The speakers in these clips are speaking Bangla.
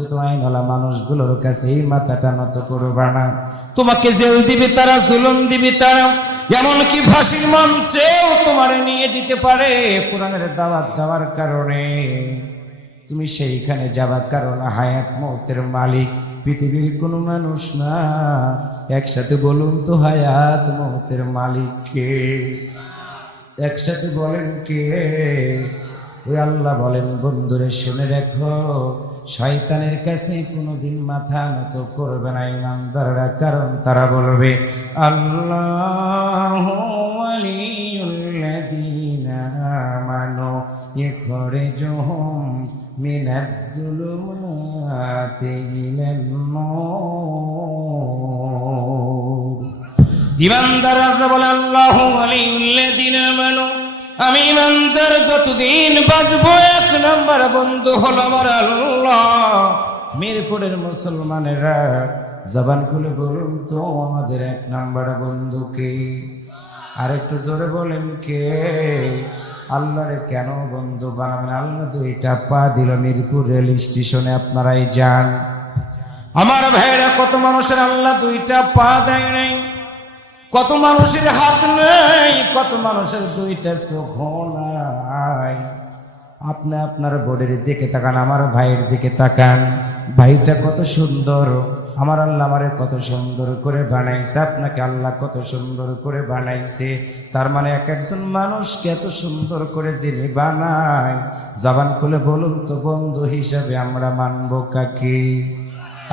ছোট আইনওয়ালা মানুষগুলোর কাছে এই মাথাটা নত করবা না। তোমাকে জেল দিবে তারা, জুলুম দিবে তারা, এমনকি ফাঁসির মঞ্চেও তোমার নিয়ে যেতে পারে কোরআনের দাওয়াত দেওয়ার কারণে। তুমি সেইখানে যাবার কারণ হায়াত মৌতের মালিক, পৃথিবীর কোনো মানুষ না। একসাথে বলুন তো হায়াত মৌতের মালিক কে? একসাথে বলেন কে? ওই আল্লাহ বলেন, বন্ধুরে শুনে দেখো শয়তানের কাছে কোনোদিন মাথা নত করবে না ইমানদাররা, কারণ তারা বলবে, আল্লাহ ওয়ালিউল্লাযীনা আমানু ইখরিজুহুম মিনাদ-দুলুমাতি ইলান-নূর ইমানদাররা বলে, আল্লাহ আলিউল্লাযীন আমানু আমি ইমানদার, যতদিন বাঁচবো, এক নাম্বার বন্ধু হলো আমার আল্লাহ। মিরপুরের মুসলমানেরা জবান খুলে বলুন তো, আমাদের এক নাম্বার বন্ধু কে? আর একটু জোরে বলেন কে? আল্লাহরে কেন বন্ধু বানাবেন? আল্লাহ দুইটা পা দিল মিরপুর রেল স্টেশনে, আপনারাই যান। আমার ভাইরা, কত মানুষের আল্লাহ দুইটা পা দেয় নাই। কত মানুষের হাত নেই, কত মানুষের দুইটা চোখ নাই। আপনি আপনার বোর্ডের দিকে তাকান, আমার ভাইয়ের দিকে তাকান। ভাইটা কত সুন্দর, আমার আল্লাহ আমারে কত সুন্দর করে বানাইছে, আপনাকে আল্লাহ কত সুন্দর করে বানাইছে। তার মানে এক একজন মানুষকে এত সুন্দর করে যিনি বানায়, জবান খুলে বলুন তো বন্ধু হিসাবে আমরা মানবো কাকে?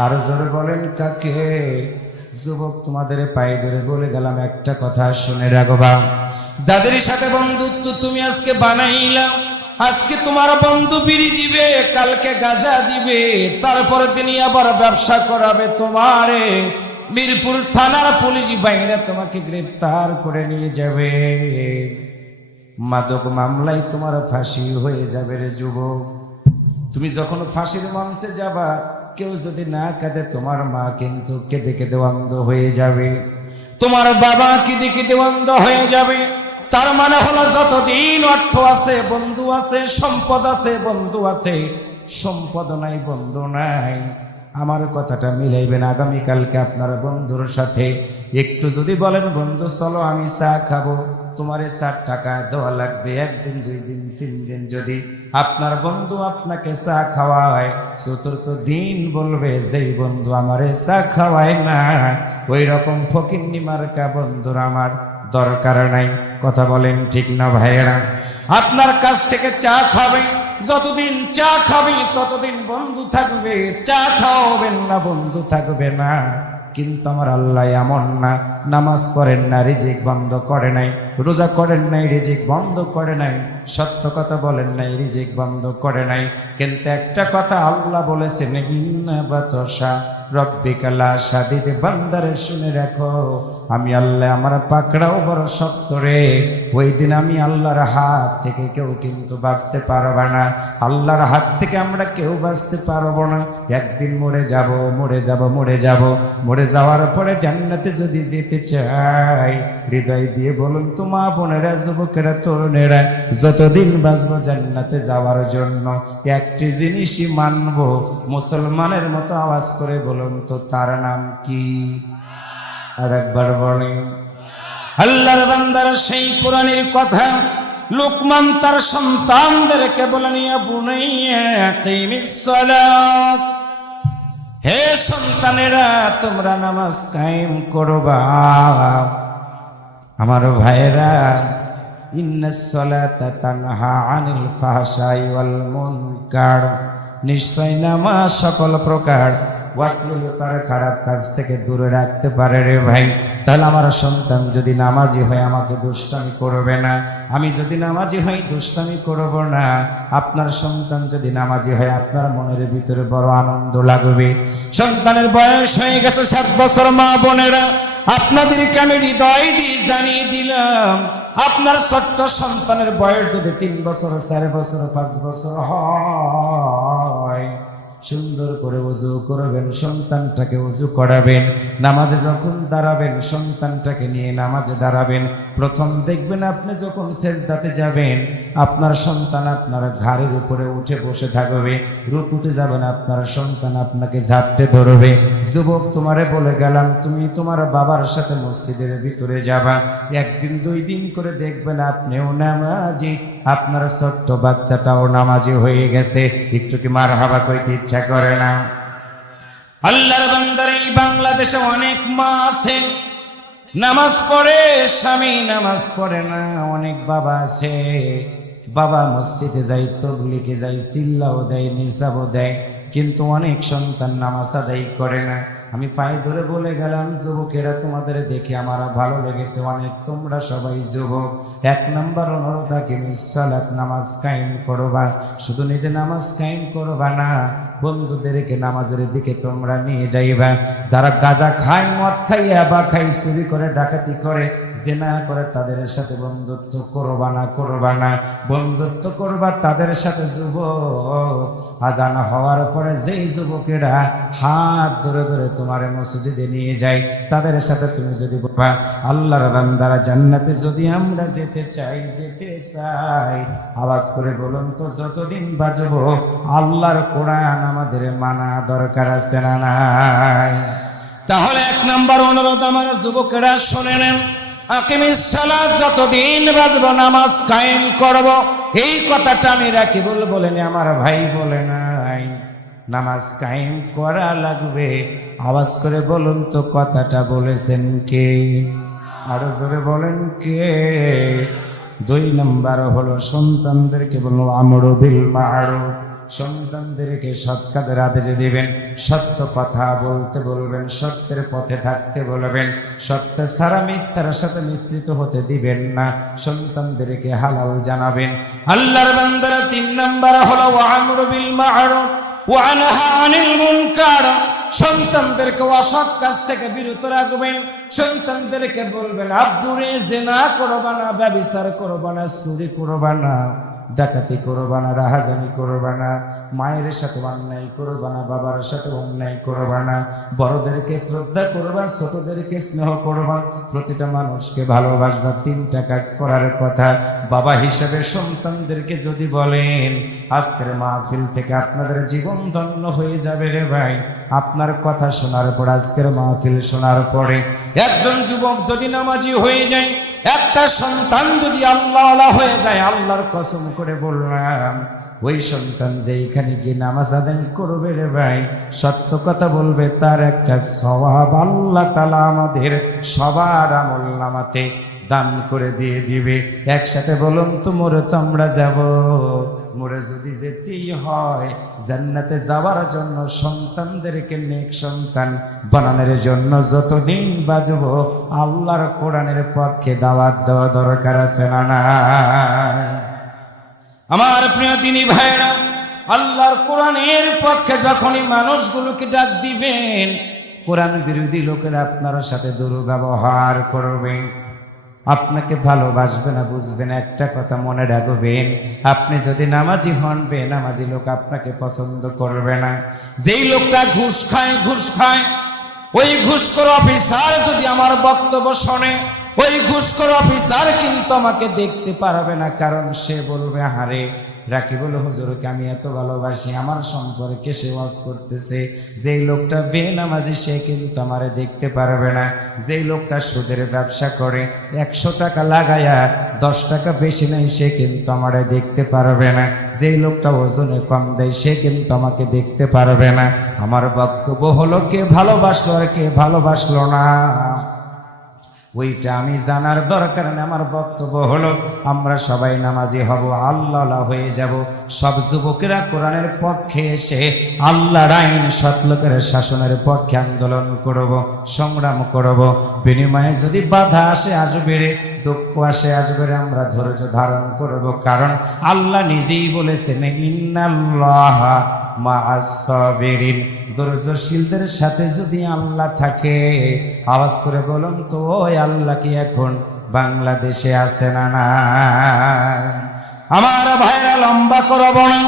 আর জোরে বলেন কাকে? যুবক তোমাদের পায়ে ধরে বলে গেলাম, একটা কথা শুনে রাখবা যাদের সাথে বন্ধুত্ব তুমি আজকে বানাইলাম আজকে তোমার বন্ধু বিড়ি দিবে, কালকে গাজা দিবে, তারপরে তিনি আবার ব্যবসা করাবে তোমারে। মিরপুর থানার পুলিশ বাইরে তোমাকে গ্রেপ্তার করে নিয়ে যাবে। মাদক মামলায় তোমার ফাঁসি হয়ে যাবে রে যুবক। তুমি যখন ফাঁসির মঞ্চে যাবা, কেউ যদি না কাঁদে, তোমার মা কিন্তু কেঁদে কেঁদে অন্ধ হয়ে যাবে। তোমার বাবা কেঁদে কেঁদে অন্ধ হয়ে যাবে। তার মানে হলো যতদিন অর্থ আছে, বন্ধু আছে, সম্পদ আছে, বন্ধু আছে, সম্পদ নাই, বন্ধু নাই। আমার কথাটা মিলাইবেন আগামীকালকে আপনার বন্ধুর সাথে। একটু যদি বলেন, বন্ধু, চলো, আমি চা খাব। তোমারে চার টাকা দেওয়া লাগবে, একদিন, দুই দিন, তিন দিন যদি আপনার বন্ধু আপনাকে চা খাওয়ায়। চতুর্থ দিন বলবে, যেই বন্ধু আমারে চা খাওয়ায় না ওই রকম ফকিন্নি মার্কা বন্ধুর আমার দরকার নাই। কথা বলেন ঠিক না ভাইয়েরা? আপনার কাছ থেকে চা খাবে, যতদিন চা খাবে, ততদিন বন্ধু থাকবে। চা খাওয়াবেন না, বন্ধু থাকবে না। কিন্তু আমার আল্লাহ এমন না। নামাজ করেন না, রিজিক বন্ধ করে নাই। রোজা করেন নাই, রিজিক বন্ধ করে নাই। সত্য কথা বলেন নাই, রিজিক বন্ধ করে নাই। কিন্তু একটা কথা আল্লাহ বলেছেন, ইন্না বাতসা রব্বিকালা সাদিতে বান্দারে শুনে রাখো আমি আল্লাহ আমার পাকড়াও বড় শক্ত রে। ওই দিন আমি আল্লাহর হাত থেকে কেউ কিন্তু বাঁচতে পারবে না। আল্লাহর হাত থেকে আমরা কেউ বাঁচতে পারব না। একদিন মরে যাব মরে যাব মরে যাব। মরে যাওয়ার পরে জান্নাতে যদি যেতে চাই, হৃদয় দিয়ে বলুন তো মা বোনেরা, যুবকেরা, তরুণেরা, যতদিন বাঁচবো জান্নাতে যাওয়ার জন্য, একটি জিনিসই মানব। মুসলমানের মতো আওয়াজ করে বলুন তো তার নাম কি? আর একবার বলেন আল্লাহর বান্দার সেই কোরআনের কথা লোকমান তার সন্তানদেরকে সালাত। হে সন্তানেরা, তোমরা নামাজ কায়েম করবা। আমার ভাইয়েরা নিশ্চয় নামাজ সকল প্রকার অশ্লীলতার খারাপ কাজ থেকে দূরে রাখতে পারে রে ভাই। তাহলে আমার সন্তান যদি নামাজি হয়, আমাকে দুষ্টামি করবে না। আমি যদি নামাজি হই, দুষ্টামি করব না। আপনার সন্তান যদি নামাজি হয়, আপনার মনের ভিতরে বড় আনন্দ লাগবে। সন্তানের বয়স হয়ে গেছে সাত বছর, মা বোনেরা আপনাদেরকে আমি হৃদয় দিয়ে জানিয়ে দিলাম, আপনার ছোট্ট সন্তানের বয়স যদি তিন বছর, চার বছর, পাঁচ বছর হয় সুন্দর করে উজু করবেন, সন্তানটাকে উজু করাবেন। নামাজে যখন দাঁড়াবেন, সন্তানটাকে নিয়ে নামাজে দাঁড়াবেন। প্রথম দেখবেন আপনি যখন সেজদাতে যাবেন, আপনার সন্তান আপনার ঘাড়ের উপরে উঠে বসে থাকবে। রুকুতে যাবেন, আপনার সন্তান আপনাকে ঝাপটে ধরবে। যুবক, তোমারে বলে গেলাম, তুমি তোমার বাবার সাথে মসজিদের ভিতরে যাবা। একদিন, দুই দিন করে দেখবেন আপনিও নামাজি। আপনার ছোট্ট বাচ্চাটাও নামাজি হয়ে গেছে। একটু কি মার হাবা কইতে ইচ্ছা করে না? আল্লাহর বান্দার এই বাংলাদেশে অনেক মা আছে। নামাজ পড়ে, স্বামী নামাজ পড়ে না, অনেক বাবা আছে। বাবা মসজিদে যাই তবলিকে যাই চিল্লাও দেয়, নিসাবও দেয়, কিন্তু অনেক সন্তান নামাজ আদায় করে না। আমি পায়ে ধরে বলে গেলাম, যুবকেরা, তোমাদের দেখে আমার ভালো লেগেছে অনেক। তোমরা সবাই যুবক, এক নম্বর অনুরোধ থাকে মিসালাত নামাজ কায়েম করবা। শুধু নিজে নামাজ কায়েম করবা না, বন্ধুদেরকে নামাজের দিকে তোমরা নিয়ে যাইবা। যারা গাঁজা খায়, মদ খাইয়া বা খাই চুরি করে, ডাকাতি করে, জেনা করে, তাদের সাথে বন্ধুত্ব করবা না করবা না। বন্ধুত্ব করবা তাদের সাথে, যুবক। আজান হওয়ার পরে যেই যুবকেরা হাত ধরে ধরে তোমার মসজিদে নিয়ে যায়, তাদের সাথে তুমি যদি বলবা, আল্লাহর বান্দারা জান্নাতে যদি আমরা যেতে চাই যেতে চাই। আওয়াজ করে বলুন তো, যতদিন বাজবো, আল্লাহর কোরআন আমাদের মানা দরকার আছে না নাই? তাহলে এক নাম্বার অনুরোধ আমার যুবকেরা, শুনে নেন। যতদিন বাজব, নামাজ কায়েম করব। এই কথাটা আমি রাখি বল বলেনি, আমার ভাই বলে নাই। নামাজ কায়েম করা লাগবে। আওয়াজ করে বলুন তো, কথাটা বলেছেন কে? আরও জোরে বলেন কে? দুই নাম্বার হলো সন্তানদেরকে বলল আমরো বিল মারুফ। সন্তানদেরকে সৎ কাজের আদেশ দিবেন, সত্য কথা বলতে বলবেন, সত্যের পথে থাকতে বলবেন, সত্য সারা মিথ্যার সাথে মিশ্রিত হতে দিবেন না, সন্তানদেরকে হালাল জানাবেন। আল্লাহর বান্দারা তিন নাম্বার হলো ওয়ামরু বিল মারুফ ওয়া নাহা আনিল মুনকার। সন্তানদেরকে অসৎ কাজ থেকে বিরত রাখবেন, সন্তানদেরকে বলবেন, আব্দুরে জেনা করবা না, ব্যবিচার করবা না, চুরি করবা ডাকাতি করবা না রাহাজানি করবা না মায়ের সাথে অন্যায় করবা না বাবার সাথে অন্যায় করবা না বড়দেরকে শ্রদ্ধা করবা, ছোটদেরকে স্নেহ করবা। প্রতিটা মানুষকে ভালোবাসবা, তিনটা কাজ করার কথা। বাবা হিসেবে সন্তানদেরকে যদি বলেন, আজকের মাহফিল থেকে আপনাদের জীবন ধন্য হয়ে যাবে রে ভাই। আপনার কথা শোনার পর, আজকের মাহফিল শোনার পরে একজন যুবক যদি নামাজি হয়ে যায় একটা সন্তান যদি আল্লাহ হয়ে যায়, আল্লাহর কসম করে বললাম, ওই সন্তান যে এখানে গিয়ে নামাজ আদায় করবে রে ভাই, সত্য কথা বলবে, তার একটা স্বভাব আল্লাহ তালা আমাদের সবার আমল নামাতে দান করে দিয়ে দিবে। একসাথে বলুন তো, মোরে তো আমরা যাব। মোরে যদি যেতেই হয়, জান্নাতে যাওয়ার জন্য সন্তানদেরকে নেক সন্তান বানানোর জন্য যতদিন বাজব আল্লাহর কোরআনের পক্ষে দাওয়াত দেওয়া দরকার আছে না না? আমার প্রিয় দিনী ভাইরা আল্লাহর কোরআনের পক্ষে যখনই মানুষগুলোকে ডাক দিবেন, কোরআন বিরোধী লোকেরা আপনার সাথে দুর্ব্যবহার করবেন আপনাকে ভালোবাসবে না, বুঝবে না। একটা কথা মনে রাখবেন, আপনি যদি নামাজি হন বে নামাজি লোক আপনাকে পছন্দ করবে না। যেই লোকটা ঘুষ খায় ঘুষ খায়, ওই ঘুষখোর অফিসার যদি আমার বক্তব্য শোনে, ওই ঘুষখোর অফিসার কিন্তু আমাকে দেখতে পারবে না, কারণ সে বলবে হারে রাকি বলে হুজুরকে আমি এত ভালোবাসি, আমার সম্পর্কে সে ওয়াজ করতেছে। যেই লোকটা বেনামাজি, সে কিন্তু আমারে দেখতে পারবে না। যেই লোকটা সুদের ব্যবসা করে, একশো টাকা লাগায়া দশ টাকা বেশি নেই, সে কিন্তু আমারে দেখতে পারবে না। যেই লোকটা ওজনে কম দেয়, সে কিন্তু আমাকে দেখতে পারবে না। আমার বক্তব্য হলো, কে ভালোবাসলো আর কে ভালোবাসলো না। ওইটা আমি জানার দরকার নেই। আমার বক্তব্য হলো, আমরা সবাই নামাজি হব আল্লাহ হয়ে যাব। সব যুবকেরা কোরআনের পক্ষে এসে আল্লাহর আইন সৎলোকের শাসনের পক্ষে আন্দোলন করব, সংগ্রাম করব। বিনিময়ে যদি বাধা আসে, আসবে রে, দুঃখ আসে, আসবে আমরা ধৈর্য ধারণ করব। কারণ আল্লাহ নিজেই বলেছেন, ইন্নাল্লাহ মাআস-সাবিরিন। ধৈর্যশীলদের সাথে যদি আল্লাহ থাকে, আওয়াজ করে বলুন তো, ওই আল্লাহ কি এখন বাংলাদেশে আছে না না আমার ভাইরা লম্বা করব না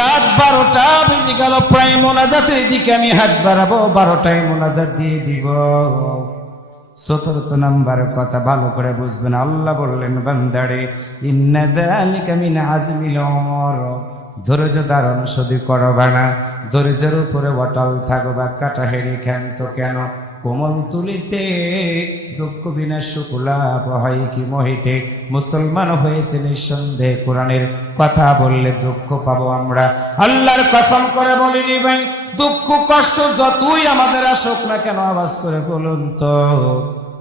রাত বারোটা বেজে গেল, প্রায় মোনাজাতের দিকে আমি হাত বাড়াবো, বারোটায় মোনাজাত দিয়ে দিব। চতুর্থ নাম্বার কথা ভালো করে বুঝবেন, আল্লাহ বললেন, বান্দারে, ইন্না দালিকা মিন আজমিল ধৈর্য ধারণ শুধু করবা না। ধৈর্যের উপরে অটল থাকবা কাটা হেরি ক্ষান্ত কেন? কোমল তুলিতে দুঃখ বিনা শুকুলাপ হয় কি মহিতে? মুসলমান হয়েছে নিঃসন্দেহে কোরআনের কথা বললে দুঃখ পাবো আমরা। আল্লাহর কসম করে বলিনি ভাই, দুঃখ কষ্ট যতই আমাদের আসুক না কেন, আওয়াজ করে বলুন তো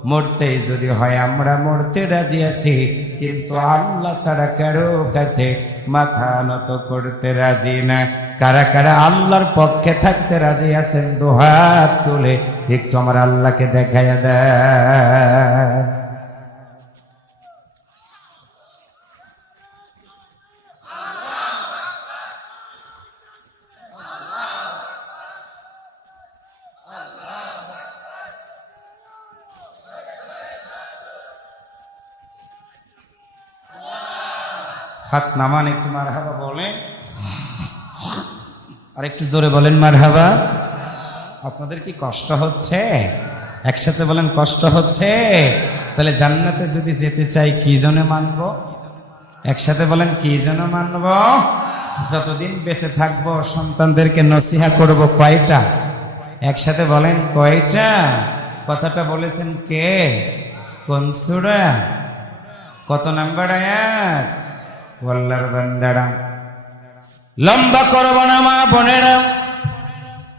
মরতেই যদি হয় আমরা মরতে রাজি আছি, কিন্তু আল্লাহ ছাড়া কারও কাছে মাথা নত করতে রাজি না। কারা কারা আল্লাহর পক্ষে থাকতে রাজি আছেন দুহাত তুলে একটু আমার আল্লাহকে দেখাইয়া দেয় হাত নামান একটু মার হাবা বলেন আর একটু জোরে বলেন মার হাবা আপনাদের কি কষ্ট হচ্ছে? একসাথে বলেন, কষ্ট হচ্ছে? তাহলে জান্নাতে যদি যেতে চাই, কি জন্য মানব? একসাথে বলেন, কি জন্য মানব? যতদিন বেঁচে থাকব, সন্তানদেরকে নসিহা করব কয়টা? একসাথে বলেন, কয়টা? কথাটা বলেছেন কে? কোন সুরা? কত নাম্বার আয়াত? ওয়াল্লার বান্দারা লম্বা করব না মা বোনেরা।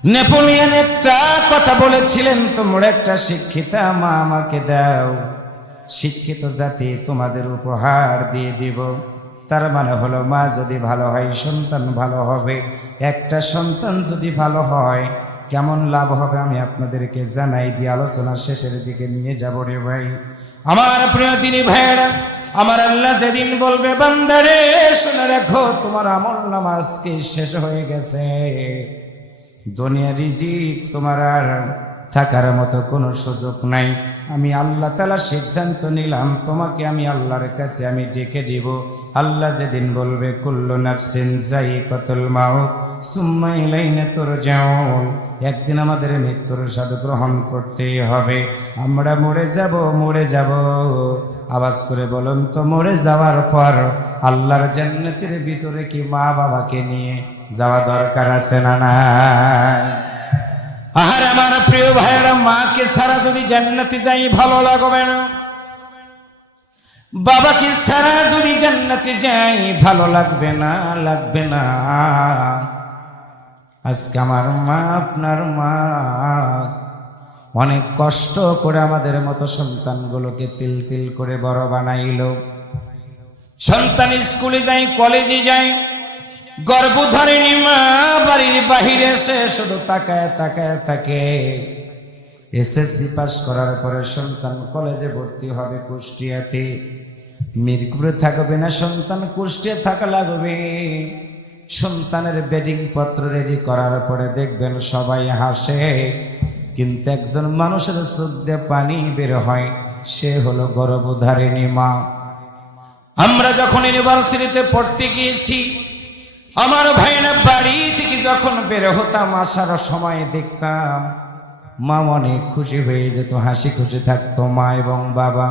নেপোলিয়ন একটা কথা বলেছিলেন, তোমরা একটা শিক্ষিতা মা আমাকে দাও। শিক্ষিত জাতি তোমাদের উপহার দিয়ে দিব। তার মানে হলো, মা যদি ভালো হয়, সন্তান ভালো হবে। একটা সন্তান যদি ভালো হয়, কেমন লাভ হবে আমি আপনাদেরকে জানাই দিয়ে আলোচনা শেষের দিকে নিয়ে যাব রে ভাই। আমার প্রিয় দিনী ভাইয়েরা আমার আল্লাহ যেদিন বলবে, বান্দারে, শুনে রাখো তোমার আমল নামাজকে শেষ হয়ে গেছে। দুনিয়া রিজিক তোমার আর থাকার মতো কোনো সুযোগ নাই। আমি আল্লাহ তালা সিদ্ধান্ত নিলাম, তোমাকে আমি আল্লাহর কাছে আমি ডেকে দিব। আল্লাহ যেদিন বলবে, কুল্লু নাফসিন যাই কতল মাও সুম্মাই লাইনে তোর যেমন একদিন আমাদের মৃত্যুর স্বাদ গ্রহণ করতেই হবে। আমরা মরে যাব মরে যাব। আওয়াজ করে বলুন তো, মরে যাওয়ার পর আল্লাহর জান্নাতের ভিতরে কি মা বাবাকে নিয়ে যাওয়া দরকার আছে না না আহার আমার প্রিয় ভাইয়েরা, মাকে ছাড়া যদি জান্নাতে যাই ভালো লাগবে না? বাবাকে ছাড়া যদি জান্নাতে যাই ভালো লাগবে না লাগবে না। আজকে আমার মা, আপনার মা, অনেক কষ্ট করে আমাদের মতো সন্তানগুলোকে তিল তিল করে বড় বানাইল। সন্তান স্কুলে যাই, কলেজে যাই, গর্ভধারিণী মা বাহিরে এসে শুধু তাকায় তাকায় থাকে। এসএসসি পাস করার পরে সন্তান কলেজে ভর্তি হবে কুষ্টিয়াতে। মিরপুরে থাকবে না, সন্তান থাকা লাগবে। সন্তানের বেডিং পত্র রেডি করার পরে দেখবেন সবাই হাসে। কিন্তু একজন মানুষের চোখ পানি বের হয়, সে হলো গর্ভধারিণী মা। আমরা যখন ইউনিভার্সিটিতে পড়তে গিয়েছি আমার ভাইরা বাড়ি থেকে যখন বের হতাম, আসার সময় দেখতাম, মা অনেক খুশি হয়ে যেত, হাসি খুশি থাকতো, মা এবং বাবা।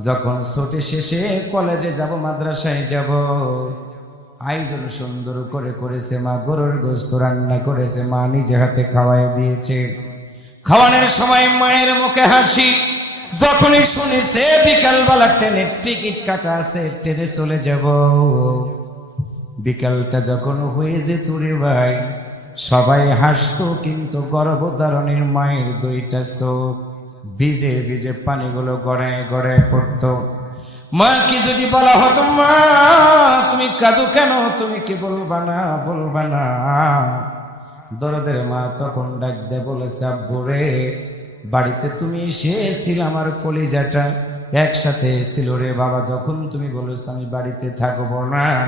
যখন ছুটি শেষে কলেজে যাব, মাদ্রাসায় যাব, আয়োজন সুন্দর করে করেছে মা, গরুর গোস্ত রান্না করেছে, মা নিজে হাতে খাওয়াই দিয়েছে। খাওয়ানোর সময় মায়ের মুখে হাসি। যখনই শুনেছে, বিকালবেলা ট্রেনের টিকিট কাটা আছে, ট্রেনে চলে যাব। বিকালটা যখন হয়ে যেত রে ভাই, সবাই হাসতো, কিন্তু গর্ভধারণের মায়ের দুইটা চোখ ভিজে ভিজে পানিগুলো গড়ায় গড়ায় পড়তো। মা কি যদি বলা হতো, মা, তুমি কাঁদো কেন? তুমি কি বলবা না? বলবা না? দরদের মা তখন ডাক দে বলেছে আব্বুরে বাড়িতে তুমি এসেছিল আমার কলিজাটা। একসাথে ছিল রে বাবা, যখন তুমি বলেছ আমি বাড়িতে থাকব না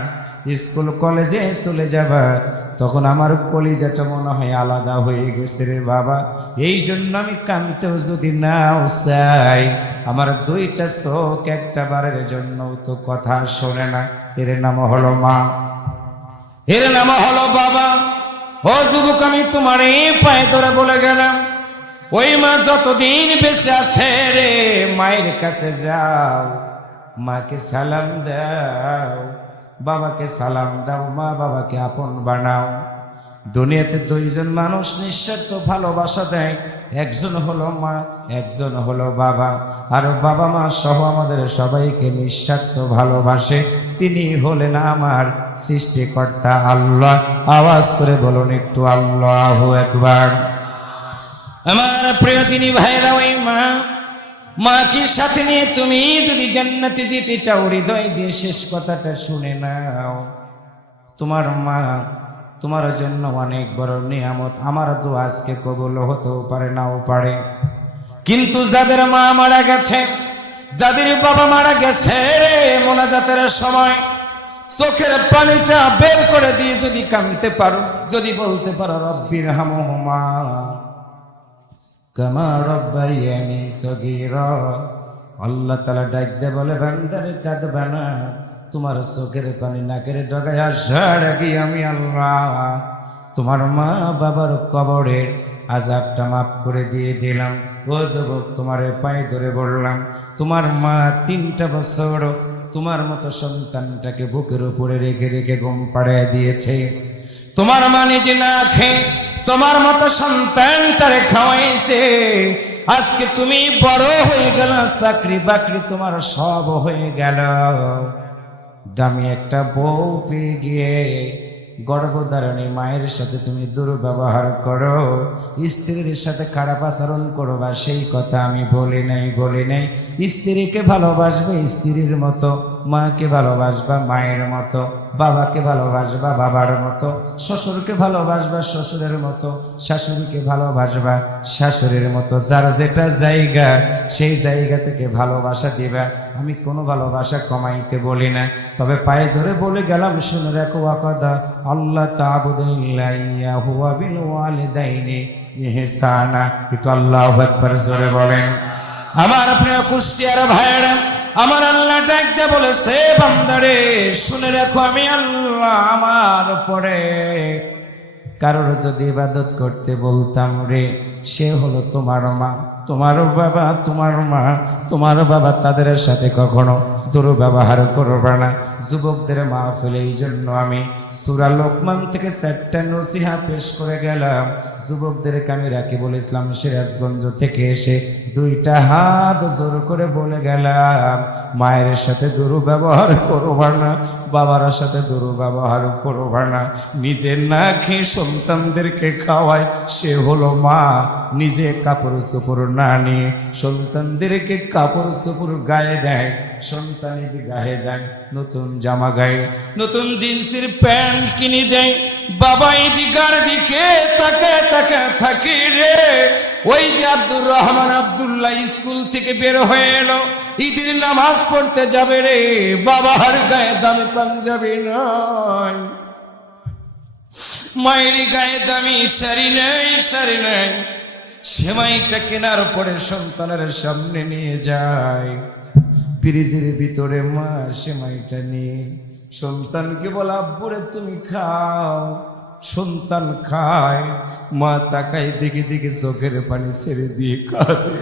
স্কুল, কলেজে চলে যাবা। তখন আমার কলিজাটা মনে হয় আলাদা হয়ে গেছে রে বাবা। এই জন্য আমি কানতেও যদি নাও চাই, আমার দুইটা চোখ একটা বারের জন্য তো কথা শোনে না। এর নাম হলো মা। এর নাম হলো বাবা। ও যুবক, আমি তোমার এই পায়ে ধরে বলে গেলাম। ওই মা যতদিন বেঁচে আছে রে, মায়ের কাছে যাও, মাকে সালাম দাও, বাবাকে সালাম দাও, মা বাবাকে আপন বানাও। দুনিয়াতে দুইজন মানুষ নিঃস্বার্থ ভালোবাসা দেয়, একজন হলো মা, একজন হলো বাবা। আর বাবা মা সহ আমাদের সবাইকে নিঃস্বার্থ ভালোবাসে, তিনি হলেন আমার সৃষ্টিকর্তা আল্লাহ। আওয়াজ করে বলুন একটু আল্লাহ একবার আমার প্রিয় দিনী ভাইরা, ওই মা, মাকে সাথে নিয়ে তুমি যদি জান্নাতে যেতে চাও, হৃদয় দিয়ে শেষ কথাটা শুনে নাও। তোমার মা তোমার জন্য অনেক বড় নিয়ামত। আমার দু আজকে কবল হতেও পারে, নাও পারে। কিন্তু যাদের মা মারা গেছে, যাদের বাবা মারা গেছে রে মোনাজাতের সময়, চোখের পানিটা বের করে দিয়ে যদি কামতে পারো, যদি বলতে পারো রব্বির হামহুমা কামা রব্বাইয়ানি আল্লাহ তালা ডাক দে বলে, বান্দারে কাঁদবে না, তোমার চোখের পানি নাকের ডগায় আসার আমি আল্লাহ তোমার মা বাবার কবরের আজাবটা মাফ করে দিয়ে দিলাম। ও যুবক, তোমার পায়ে ধরে বললাম, তোমার মা তিনটা বছর তোমার মতো সন্তানটাকে বুকের উপরে রেখে রেখে ঘুম পাড়ায় দিয়েছে। তোমার মা নিজে না খেয়ে তোমার মতো সন্তানটারে খাওয়াইছে। আজকে তুমি বড় হয়ে গেল, চাকরি বাকরি তোমার সব হয়ে গেল। দামি একটা বউ পেয়ে গিয়ে গর্ভধারণী মায়ের সাথে তুমি দুর্ব্যবহার করো, স্ত্রীর সাথে খারাপ আচরণ করো বা সেই কথা আমি বলি নাই বলি নাই। স্ত্রীকে ভালোবাসবে স্ত্রীর মতো, মাকে ভালোবাসবা মায়ের মতো, বাবাকে ভালোবাসবা বাবার মতো, শ্বশুরকে ভালোবাসবা শ্বশুরের মতো, শাশুড়িকে ভালোবাসবা শাশুড়ির মতো। যার যেটা জায়গা, সেই জায়গা থেকে ভালোবাসা দিবা। আমি কোনো ভালোবাসা কমাইতে বলি না। তবে পায়ে ধরে বলে গেলাম, শুনে রাখো কথা আল্লাহ একটু আল্লাহু জোরে বলেন। আমার প্রিয় কুষ্টিয়ার ভাইয়েরা, আমার আল্লাহ ডাকতে বলেছে বান্দারে, শুনে রাখো আমি আল্লাহ আমার পরে কারোর যদি ইবাদত করতে বলতাম রে, সে হলো তোমার মা। তোমার বাবা, তোমার মা, তোমার বাবা তাদের সাথে কখনো দুর্ব্যবহার করবে না। যুবকদের মা ফেলে এই জন্য আমি সুরা লোকমান থেকে চারটা নসিহা পেশ করে গেলাম। যুবকদেরকে আমি রাখি বলেছিলাম সিরাজগঞ্জ থেকে এসে দুইটা হাত জোর করে বলে গেলাম, মায়ের সাথে দুর্ব্যবহার করবা না, বাবার সাথে দুর্ব্যবহার করবা না। নিজে না খেয়ে সন্তানদেরকে খাওয়ায়, সে হলো মা, নিজে কাপড় চোপড় না নিয়ে সন্তানদেরকে কাপড় চোপড় গায়ে দেয়। সন্তান যদি গায়ে যায়, নতুন জামা গায়ে, নতুন জিন্সের প্যান্ট কিনে দেয়। বাবা এদিকার দিকে তাকে তাকে থাকে রে। ওই যে আব্দুর রহমান আব্দুল্লাহ স্কুল থেকে বের হয়ে এলো। ঈদের নামাজ পড়তে যাবে রে। বাবার গায়ে দামে পাঞ্জাবি নয়। মায়ের গায়ে দামি শাড়ি নেই শাড়ি নেই। সেমাইটা কেনার পরে সন্তানের সামনে নিয়ে যায়। ফ্রিজের ভিতরে মা সেমাইটা নিয়ে, সন্তানকে বলে, আব্বুরে, তুমি খাও। সন্তান খায়, মা তাকাই দেখে দেখে চোখের পানি ছেড়ে দিয়ে খাবে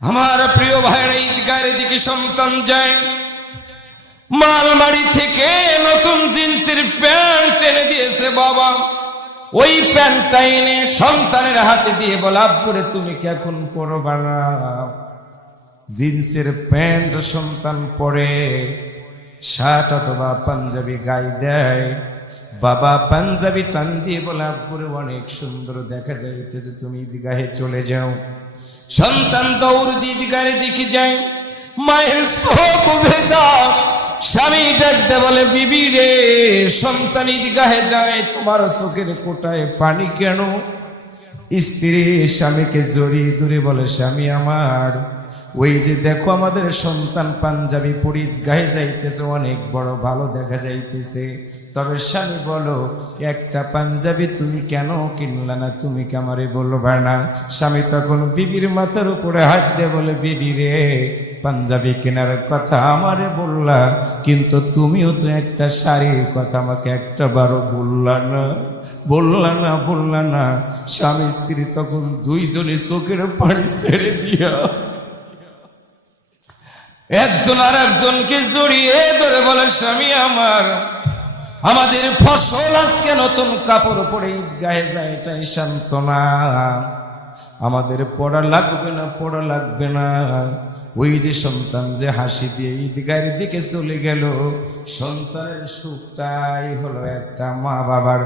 আমার প্রিয় ভাইরা ঈদগাহের দিকে সন্তান যায়। মালবাড়ি থেকে ওই প্যান্টটা এনে সন্তানের হাতে দিয়ে বলে, আব্বুরে, তুমি কি এখন পরবা না? জিন্সের প্যান্ট সন্তান পরে শার্ট অথবা পাঞ্জাবি গায়ে দেয়। বাবা পাঞ্জাবি টান দিয়ে বলে, আব্বুরে, অনেক সুন্দর, দেখা যাইতেছে তুমি দিঘাহে চলে যাও। সন্তান দৌড় দিয়ে দিঘারে দিকে যায়। মায়ের চোখ ভেজা স্বামী ডাকতে বলে, বিবি রে সন্তান ঈদগাহে যায়, তোমার চোখের কোটায় পানি কেন? স্ত্রী স্বামীকে জড়িয়ে দূরে বলে, স্বামী আমার, ওই যে দেখো আমাদের সন্তান পাঞ্জাবি পরি গায়ে যাইতেছে, অনেক বড় ভালো দেখা যাইতেছে। তবে স্বামী বলো, একটা পাঞ্জাবি তুমি কেন কিনলা না? তুমি কি আমারে বলবা না? স্বামী তখন বিবির মাথার উপরে হাত দিয়ে বলে, বিবি রে পাঞ্জাবি কেনার কথা আমারে বললা কিন্তু তুমিও তো একটা শাড়ির কথা আমাকে একটা বারো বললা না। বললা না বললা না। স্বামী, স্ত্রী তখন দুইজনে চোখের পানি ছেড়ে দিয়া একজন আর একজনকে জড়িয়ে ধরে বলে, স্বামী আমার, আমাদের ফসল আজকে নতুন কাপড় পরে গায়ে যায়, এটাই সান্ত্বনা। আমাদের পড়া লাগবে না, পড়া লাগবে না। ওই যে সন্তান যে হাসি দিয়ে ঈদগাহের দিকে চলে গেল, সন্তানের সুখটাই হলো একটা মা বাবার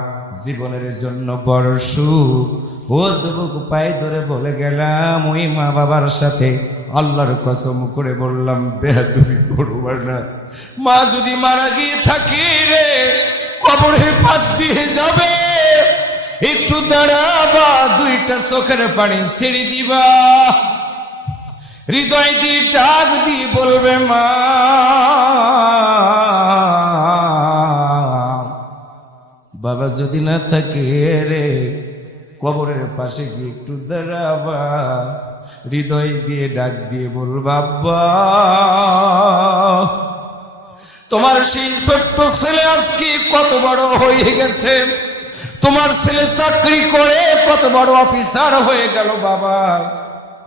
জীবনের জন্য বড় সুখ। ও যুবক পায়ে ধরে বলে গেলাম, ওই মা বাবার সাথে আল্লাহর কসম করে বললাম বেহা তুমি করবার না মা যদি মারা গিয়ে থাকি রে কবরের পাশ দিয়ে যাবে। একটু দাঁড়াবা, দুইটা চোখের পানি ছেড়ে দিবা। হৃদয় দিয়ে ডাক দিয়ে বলবে, মা। বাবা যদি না থাকে রে, কবরের পাশে গিয়ে একটু দাঁড়াবা। হৃদয় দিয়ে ডাক দিয়ে বলবা আব্বা তোমার সেই ছোট্ট ছেলে আজকে কত বড় হয়ে গেছে। তোমার ছেলে চাকরি করে, কত বড় অফিসার হয়ে গেল বাবা।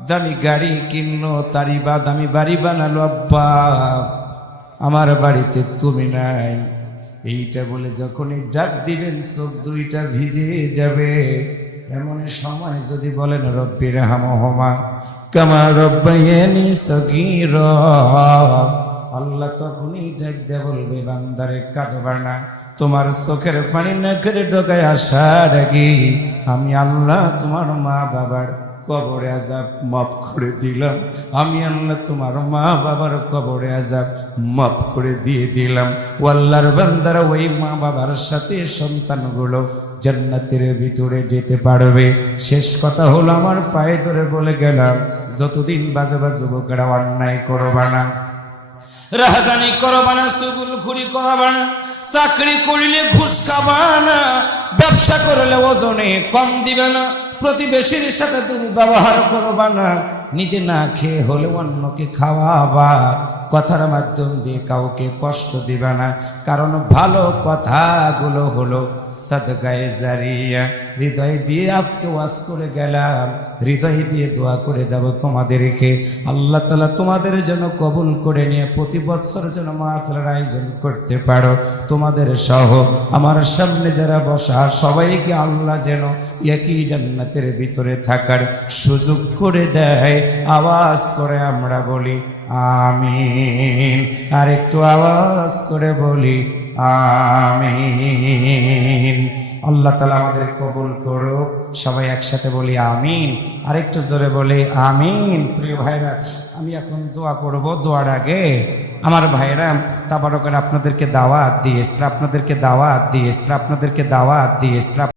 দামি গাড়ি কিনলো, তারি বা দামি বাড়ি বানালো, আব্বা। আমার বাড়িতে তুমি নাই। এইটা বলে যখনই ডাক দিবেন, চোখ দুইটা ভিজে যাবে। এমন সময় যদি বলেন, রব্বির হামহমা কামা রব্বাইয়ানি সগীর। আল্লাহ তখনই ডাক দে বলবে, বান্দারে, কাঁদবার না। তোমার চোখের পানি না করে ঢোকায় আসার আগে আমি আল্লাহ তোমার মা বাবার কবরে আজাব মাফ করে দিলাম। আমি আল্লাহ তোমার মা বাবার কবরে আজাব মাফ করে দিয়ে দিলাম। ও আল্লাহর বান্দারা ওই মা বাবার সাথে সন্তানগুলো জান্নাতের ভিতরে যেতে পারবে। শেষ কথা হলো আমার পায়ে ধরে বলে গেলাম, যতদিন বাজে বাজে যুবকেরা অন্যায় করবা না, রাহাজানি করবা না, সুগুল ঘুরি করবা না চাকরি করিলে ঘুষ খাবা না ব্যবসা করলে ওজনে কম দিবে না। প্রতিবেশীর সাথে তুমি ব্যবহার করবা না, নিজে না খেয়ে হলে অন্যকে খাওয়াবা। কথার মাধ্যম দিয়ে কাউকে কষ্ট দিবে না। কারণ ভালো কথাগুলো হলো সদগায়ে জারিয়া। হৃদয় দিয়ে আজকে ওয়াজ করে গেলাম। হৃদয় দিয়ে দোয়া করে যাব তোমাদেরকে। আল্লাহ তালা তোমাদের জন্য কবুল করে নিয়ে প্রতি বছর যেন মাহফিলের আয়োজন করতে পারো। তোমাদের সহ আমার সামনে যারা বসা, সবাইকে আল্লাহ যেন একই জান্নাতের ভিতরে থাকার সুযোগ করে দেয়। আওয়াজ করে আমরা বলি, আমিন। আর একটু আওয়াজ করে বলি, আমিন। আল্লাহ তালা আমাদের কবুল করুক। সবাই একসাথে বলি আমিন। আরেকটু জোরে বলি আমিন। প্রিয় ভাইরা, আমি এখন দোয়া করব। দোয়ার আগে আমার ভাইরা তাবারকের আপনাদেরকে দাওয়াত দিয়ে আপনাদেরকে দাওয়াত দিয়ে আপনাদেরকে দাওয়াত দিয়ে